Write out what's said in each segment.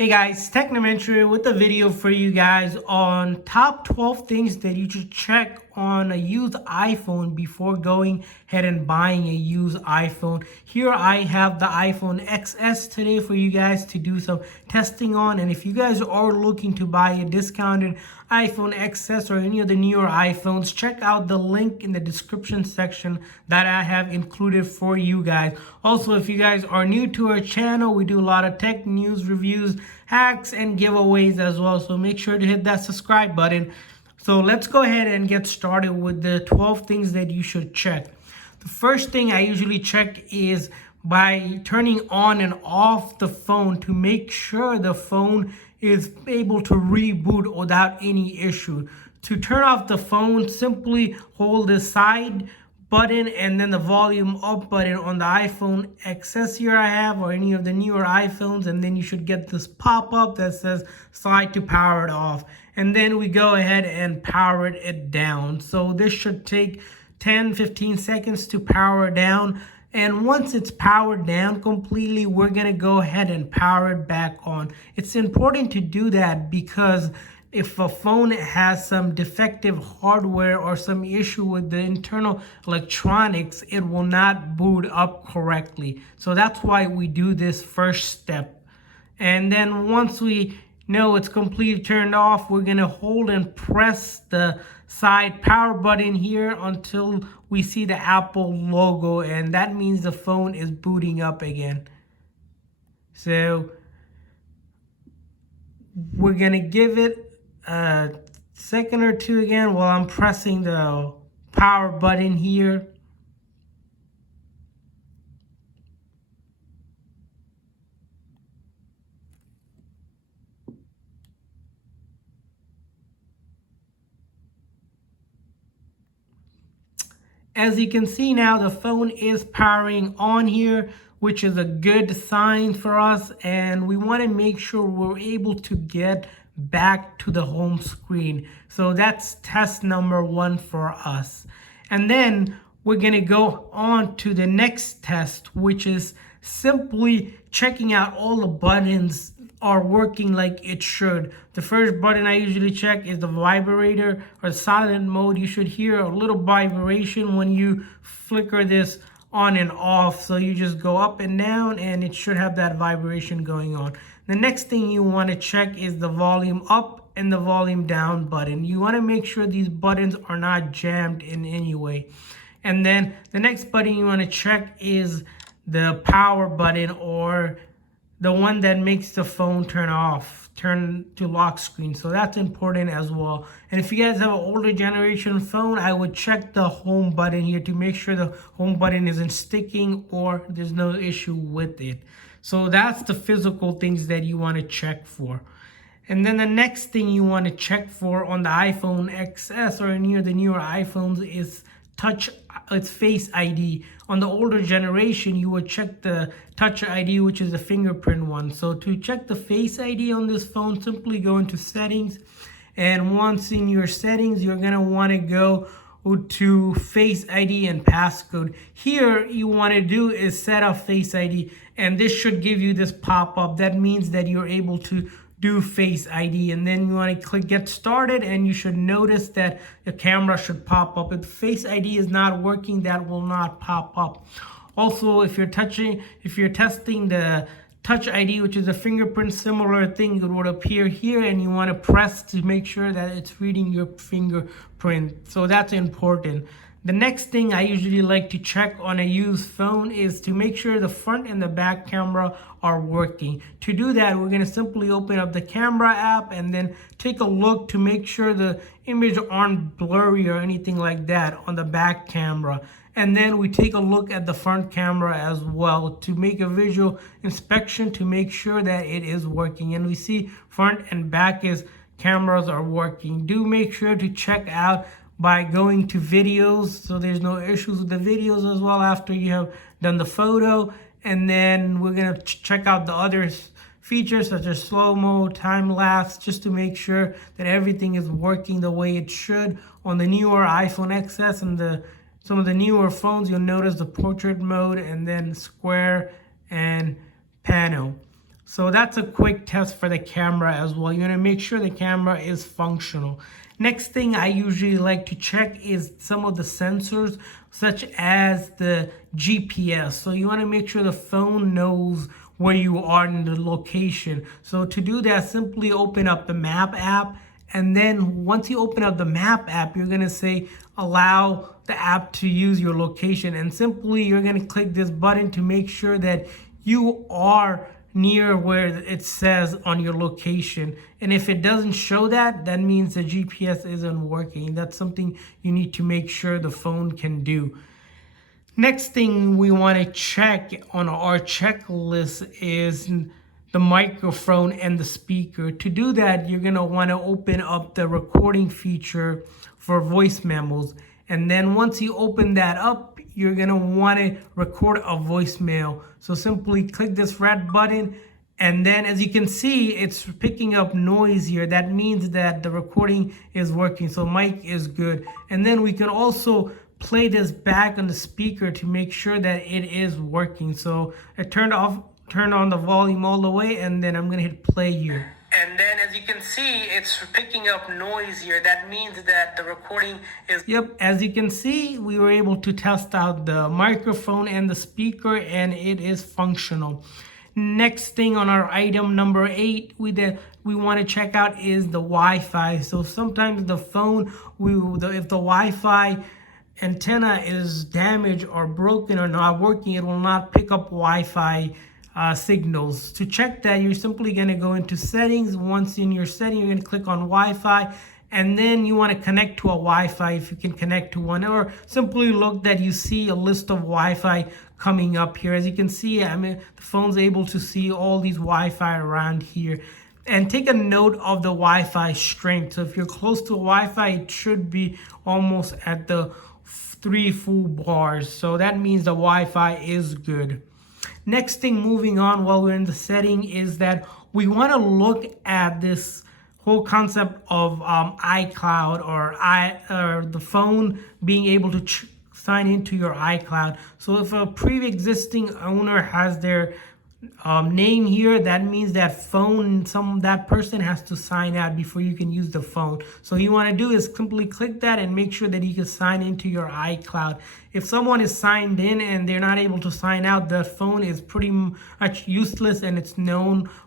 Hey guys, Technomentary with a video for you guys on top 12 things that you should check on a used iPhone before going ahead and buying a used iPhone. Here I have the iPhone XS today for you guys to do some testing on, and if you guys are looking to buy a discounted iPhone XS or any of the newer iPhones, check out the link in the description section that I have included for you guys. Also, if you guys are new to our channel, we do a lot of tech news, reviews, hacks, and giveaways as well, so make sure to hit that subscribe button. So let's go ahead and get started with the 12 things that you should check. The first thing I usually check is by turning on and off the phone to make sure the phone is able to reboot without any issue. To turn off the phone, simply hold the side button and then the volume up button on the iPhone XS here I have, or any of the newer iPhones, and then you should get this pop-up that says slide to power it off, and then we go ahead and power it down. So this should take 10-15 seconds to power down, and once it's powered down completely, we're gonna go ahead and power it back on. It's important to do that because if a phone has some defective hardware or some issue with the internal electronics, it will not boot up correctly. So that's why we do this first step. And then once we know it's completely turned off, we're gonna hold and press the side power button here until we see the Apple logo, and that means the phone is booting up again. So we're gonna give it a second or two again while I'm pressing the power button here. As you can see now, the phone is powering on here, which is a good sign for us, and we want to make sure we're able to get back to the home screen. So that's test number one for us. And then we're going to go on to the next test, which is simply checking out all the buttons are working like it should. The first button I usually check is the vibrator or silent mode. You should hear a little vibration when you flicker this on and off. So you just go up and down and it should have that vibration going on. The next thing you want to check is the volume up and the volume down button. You want to make sure these buttons are not jammed in any way. And then the next button you want to check is the power button, or the one that makes the phone turn to lock screen. So that's important as well. And if you guys have an older generation phone, I would check the home button here to make sure the home button isn't sticking or there's no issue with it. So that's the physical things that you want to check for. And then the next thing you want to check for on the iPhone XS or any of the newer iPhones is it's Face ID. On the older generation, you would check the Touch ID, which is the fingerprint one. So to check the Face ID on this phone, simply go into settings, and once in your settings, you're gonna want to go to Face ID and passcode. Here you want to do is set up Face ID, and this should give you this pop-up. That means that you're able to do Face ID, and then you want to click get started, and you should notice that the camera should pop up. If Face ID is not working, that will not pop up. Also, if you're testing the Touch ID, which is a fingerprint, similar thing, it would appear here, and you want to press to make sure that it's reading your fingerprint. So that's important. The next thing I usually like to check on a used phone is to make sure the front and the back camera are working. To do that, we're going to simply open up the camera app and then take a look to make sure the image aren't blurry or anything like that on the back camera. And then we take a look at the front camera as well to make a visual inspection to make sure that it is working. And we see front and back cameras are working. Do make sure to check out by going to videos, so there's no issues with the videos as well after you have done the photo. And then we're gonna check out the other features such as slow-mo, time-lapse, just to make sure that everything is working the way it should. On the newer iPhone XS and some of the newer phones, you'll notice the portrait mode and then square and panel. So that's a quick test for the camera as well. You want to make sure the camera is functional. Next thing I usually like to check is some of the sensors, such as the GPS. So you want to make sure the phone knows where you are in the location. So to do that, simply open up the map app. And then once you open up the map app, you're going to say allow the app to use your location. And simply you're going to click this button to make sure that you are near where it says on your location. And if it doesn't show that, that means the GPS isn't working. That's something you need to make sure the phone can do. Next thing we want to check on our checklist is the microphone and the speaker. To do that, you're going to want to open up the recording feature for voice memos. And then once you open that up, you're going to want to record a voicemail. So simply click this red button. And then as you can see, it's picking up noise here. That means that the recording is working. So mic is good. And then we can also play this back on the speaker to make sure that it is working. So I turned on the volume all the way, and then I'm going to hit play here. And then as you can see, it's picking up noise here. That means that the recording is... Yep, as you can see, we were able to test out the microphone and the speaker, and it is functional. Next thing on our item number 8 we want to check out is the Wi-Fi. So sometimes the phone, if the Wi-Fi antenna is damaged or broken or not working, it will not pick up Wi-Fi signals. To check that, you're simply going to go into settings. Once in your setting, you're going to click on Wi-Fi, and then you want to connect to a Wi-Fi if you can connect to one, or simply look that you see a list of Wi-Fi coming up here. As you can see, I mean, the phone's able to see all these Wi-Fi around here. And take a note of the Wi-Fi strength. So if you're close to Wi-Fi, it should be almost at the 3 full bars. So that means the Wi-Fi is good. Next thing, moving on while we're in the setting, is that we want to look at this whole concept of iCloud or the phone being able to sign into your iCloud. So if a pre-existing owner has their name here, that means that that person has to sign out before you can use the phone. So you want to do is simply click that and make sure that you can sign into your iCloud. If someone is signed in and they're not able to sign out, the phone is pretty much useless, and it's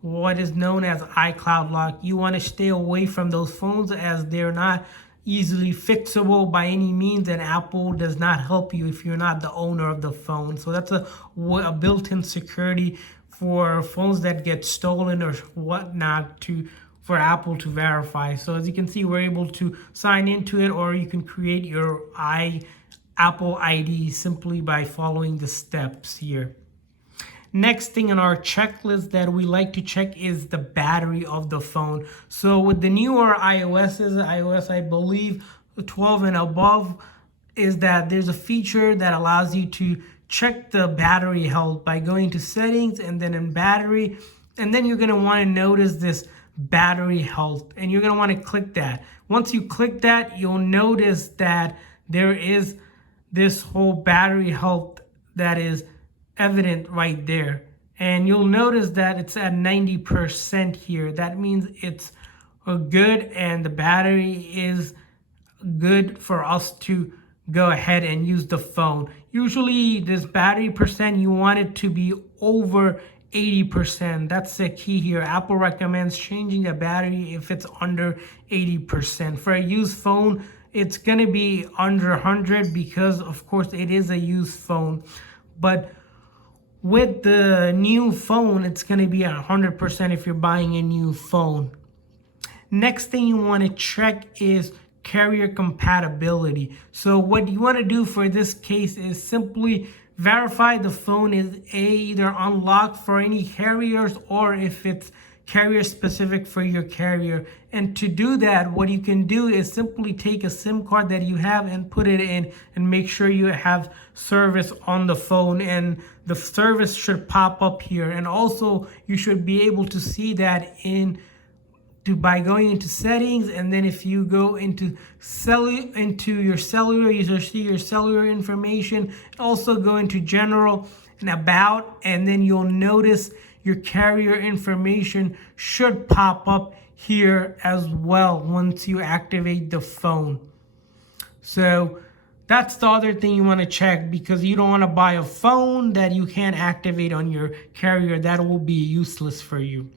what is known as iCloud lock. You want to stay away from those phones as they're not easily fixable by any means, and Apple does not help you if you're not the owner of the phone. So that's a built-in security for phones that get stolen or whatnot for Apple to verify. So as you can see, we're able to sign into it, or you can create your Apple ID simply by following the steps here. Next thing on our checklist that we like to check is the battery of the phone. So with the newer iOS, I believe 12 and above, is that there's a feature that allows you to check the battery health by going to settings and then in battery, and then you're going to want to notice this battery health, and you're going to want to click that. Once you click that, you'll notice that there is this whole battery health that is evident right there, and you'll notice that it's at 90% here. That means it's good, and the battery is good for us to go ahead and use the phone. Usually this battery percent, you want it to be over 80%. That's the key here. Apple recommends changing the battery if it's under 80%. For a used phone, it's going to be under 100 because of course it is a used phone. But with the new phone, it's going to be 100% if you're buying a new phone. Next thing you want to check is carrier compatibility. So what you want to do for this case is simply verify the phone is either unlocked for any carriers or if it's carrier specific for your carrier. And to do that, what you can do is simply take a SIM card that you have and put it in and make sure you have service on the phone, and the service should pop up here. And also you should be able to see that by going into settings, and then if you go into your cellular, you see your cellular information. Also go into general and about, and then you'll notice your carrier information should pop up here as well once you activate the phone. So that's the other thing you want to check, because you don't want to buy a phone that you can't activate on your carrier. That will be useless for you.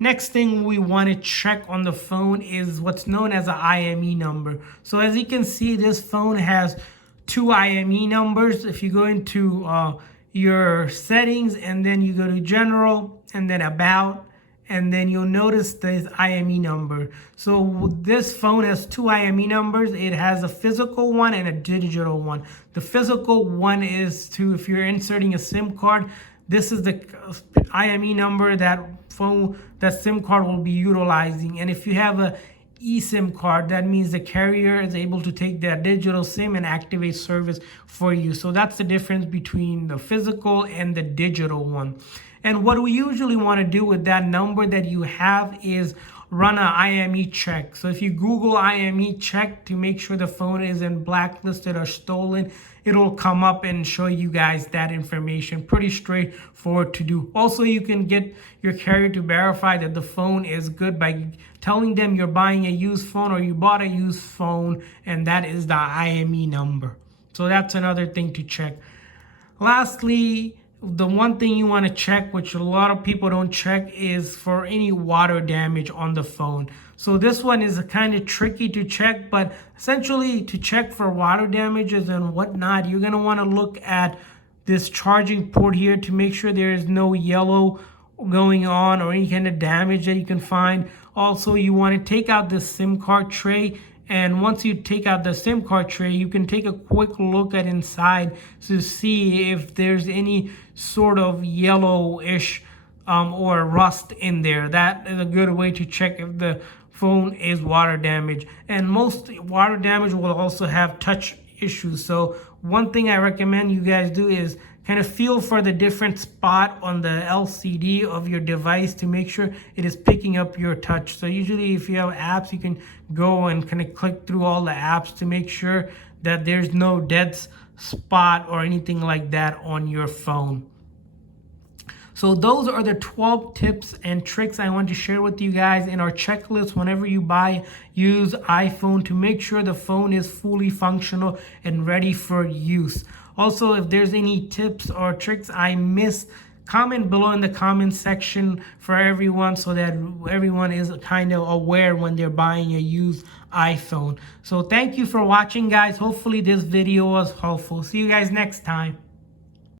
Next thing we want to check on the phone is what's known as an IME number. So as you can see, this phone has two IME numbers. If you go into your settings and then you go to general and then about, and then you'll notice this IME number. So this phone has two IME numbers. It has a physical one and a digital one. The physical one is to, if you're inserting a SIM card, this is the IME number that SIM card will be utilizing. And if you have a eSIM card, that means the carrier is able to take that digital SIM and activate service for you. So that's the difference between the physical and the digital one. And what we usually want to do with that number that you have is run an IME check. So if you Google IME check to make sure the phone isn't blacklisted or stolen, it'll come up and show you guys that information. Pretty straightforward to do. Also, you can get your carrier to verify that the phone is good by telling them you're buying a used phone or you bought a used phone, and that is the IME number. So that's another thing to check. Lastly, the one thing you want to check, which a lot of people don't check, is for any water damage on the phone. So this one is kind of tricky to check, but essentially to check for water damages and whatnot, you're going to want to look at this charging port here to make sure there is no yellow going on or any kind of damage that you can find. Also, you want to take out the SIM card tray. And once you take out the SIM card tray, you can take a quick look at inside to see if there's any sort of yellowish or rust in there. That is a good way to check if the phone is water damaged. And most water damage will also have touch issues. So one thing I recommend you guys do is kind of feel for the different spot on the LCD of your device to make sure it is picking up your touch. So usually if you have apps, you can go and kind of click through all the apps to make sure that there's no dead spot or anything like that on your phone. So those are the 12 tips and tricks I want to share with you guys in our checklist whenever you use iPhone, to make sure the phone is fully functional and ready for use. Also, if there's any tips or tricks I missed, comment below in the comment section for everyone so that everyone is kind of aware when they're buying a used iPhone. So thank you for watching, guys. Hopefully this video was helpful. See you guys next time.